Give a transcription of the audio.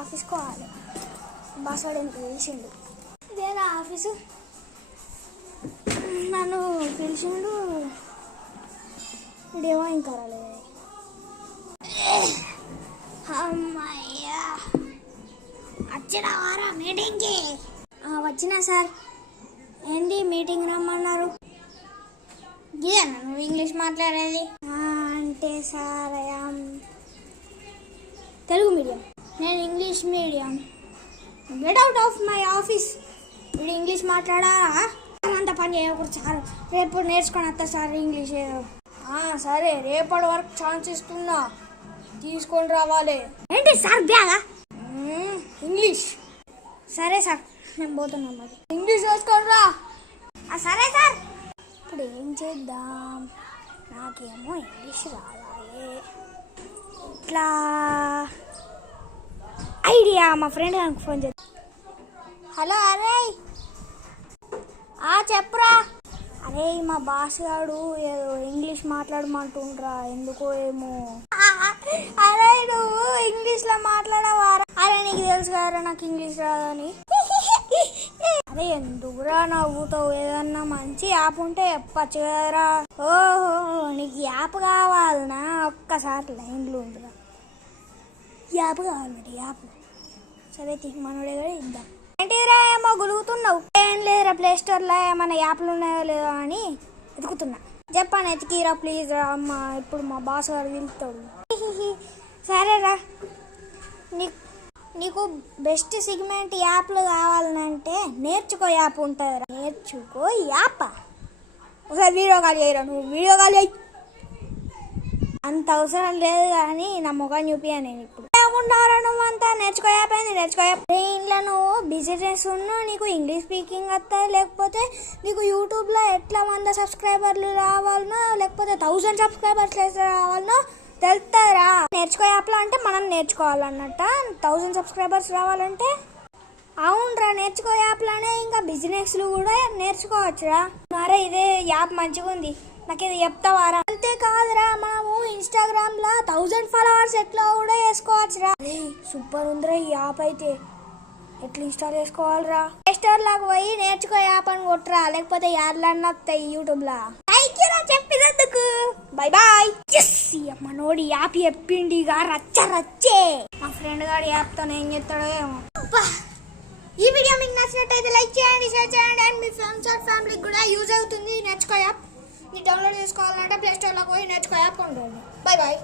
ఆఫీస్కి పోవాలి. బాస్ వాడు ఎంత పిలిచిండు, ఇదేనా ఆఫీసు, నన్ను పిలిచిండు, ఇదేమో ఇంకా రాలేదు. అమ్మయ్యా, వచ్చినా వారా మీటింగ్కి? వచ్చినా సార్. ఏంటి మీటింగ్ రమ్మన్నారు? ఇదేనా నువ్వు ఇంగ్లీష్ మాట్లాడేది? అంటే సార్ తెలుగు మీడియం, నేను English medium. Get out of my office. ఇప్పుడు ఇంగ్లీష్ మాట్లాడాలా? అంత పని చేయకూడదు సార్, రేపు నేర్చుకొని వస్తా సార్ ఇంగ్లీష్. సరే, రేపటి వరకు ఛాన్స్ ఇస్తున్నా, తీసుకొని రావాలి. ఏంటి సార్ బ్యాగా? ఇంగ్లీష్. సరే సార్, నేను పోతున్నా. మరి ఇంగ్లీష్ నేర్చుకొని రా. సరే సార్. ఇప్పుడు ఏం చేద్దాం, నాకేమో ఇంగ్లీష్ రావాలి. ఇట్లా ఐడియా, మా ఫ్రెండ్ నాకు ఫోన్ చేద్దాం. హలో, అరే చెప్పురా. అరే మా బాస్ గారు ఏదో ఇంగ్లీష్ మాట్లాడమంటుండ్రా, ఎందుకో ఏమో. అరే నువ్వు ఇంగ్లీష్లో మాట్లాడవారా? అరే నీకు తెలుసు కదరా నాకు ఇంగ్లీష్ రాదని. అరే ఎందుకురా నవ్వుతావు, ఏదన్నా మంచి యాప్ ఉంటే చెప్పచ్చు కదరా. ఓహో, నీకు యాప్ కావాలనా? ఒక్కసారి లైన్లో ఉందిరా, యాప్ కావాలి మరి, యాప్. సరే మనోడే కూడా ఇద్దాం. ఏంటిరా ఏమో గులుగుతున్నావు? ఏం లేదురా, ప్లే స్టోర్లో ఏమైనా యాప్లు ఉన్నాయో లేదో అని వెతుకుతున్నా. చెప్పాను, ఎతికిరా ప్లీజ్ రా అమ్మ, ఇప్పుడు మా బాస్ గారు వెళ్తాడు. సరేరా, నీకు బెస్ట్ సెగ్మెంట్ యాప్లు కావాలంటే నేర్చుకో యాప్ ఉంటుందిరా. నేర్చుకో యాప్. ఒకసారి వీడియో కాల్ చేయరా, నువ్వు వీడియో కాల్ చేయి. అంత అవసరం లేదు కానీ నా ముఖం చూపియా నేను ఇప్పుడు. ఏమున్నారా నువ్వు అంతా? నేర్చుకో యాప్ అయింది, నేర్చుకో యాప్. ఇంట్లో నువ్వు బిజినెస్ ఉన్నా నీకు ఇంగ్లీష్ స్పీకింగ్ వస్తాయి, లేకపోతే నీకు యూట్యూబ్లో ఎట్లా 100 సబ్స్క్రైబర్లు రావాలనో, లేకపోతే 1000 సబ్స్క్రైబర్స్ రావాలనో తెలుస్తారా. నేర్చుకో యాప్లో అంటే మనం నేర్చుకోవాలన్నట్ట. 1000 సబ్స్క్రైబర్స్ రావాలంటే అవునరా, నేర్చుకో యాప్లోనే ఇంకా బిజినెస్లు కూడా నేర్చుకోవచ్చురా. మరే ఇదే యాప్ మంచిగా ఉంది, నాకు ఇది చెప్తావారా? అంతేకాదురా, మనము ఇన్స్టాగ్రామ్లో 1000 ఫాలోవర్స్ ఎట్లా కూడా వేసుకోవచ్చురా. సూపర్ ఉందిరా ఈ యాప్. అయితే ఎట్లా ఇన్స్టాల్ చేసుకోవాలరా? ప్లే స్టోర్లోకి పోయి నేర్చుకో యాప్ అని కొట్టరా, లేకపోతే యాడ్లన్నీ వస్తాయి యూట్యూబ్లో. చెప్పినందుకు బై బాయ్. మనోడి యాప్ చెప్పిండి రచ్చే. మా ఫ్రెండ్ గారి యాప్తో ఏం చేస్తాడో ఏమో. ఈ వీడియో మీకు నచ్చినట్టయితే లైక్ చేయండి, షేర్ చేయండి, అండ్ మీ ఫ్రెండ్స్ అండ్ ఫ్యామిలీకి కూడా యూజ్ అవుతుంది. నేర్చుకో యాప్ మీరు డౌన్లోడ్ చేసుకోవాలంటే ప్లే స్టోర్లోకి పోయి నేర్చుకో యాప్ ఉంటుంది. Bye bye.